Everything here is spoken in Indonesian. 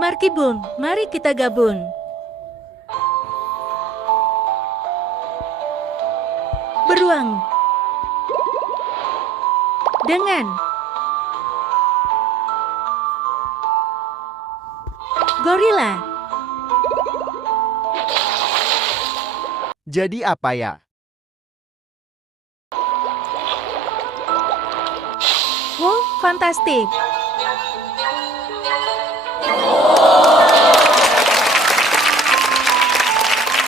Markibun, mari kita gabung. Beruang. Dengan gorila. Jadi apa ya? Wow, fantastik.